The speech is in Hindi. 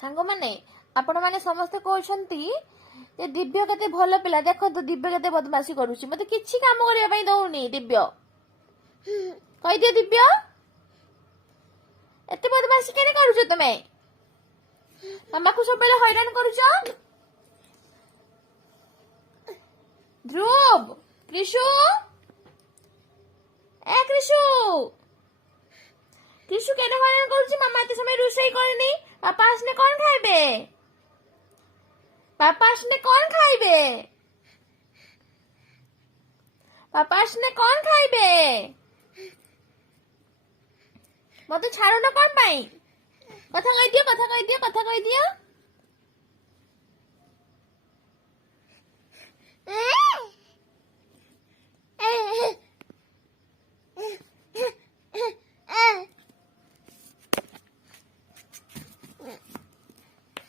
सांग माने आपण माने समस्त कहउछंती जे दिव्य केते भलो पिला देखो तो दिव्य केते बदमाशी करूची मते किछि काम करिया पई दउनी दिव्य कहि दियो दिव्य एते बदमाशी केने करूछ तमे मामा को सब बेले हैरान करूछ ध्रुव कृषु ए कृषु कृषु केने हैरान करूची मामा एते समय रोसई करनी पापा आसने कौन खाइबे पापा आसने कौन खाइबे पापा आसने कौन खाइबे मते छाड़ो ना कौन पाई कथा कहि दियो कथा कहि दियो कथा कहि दियो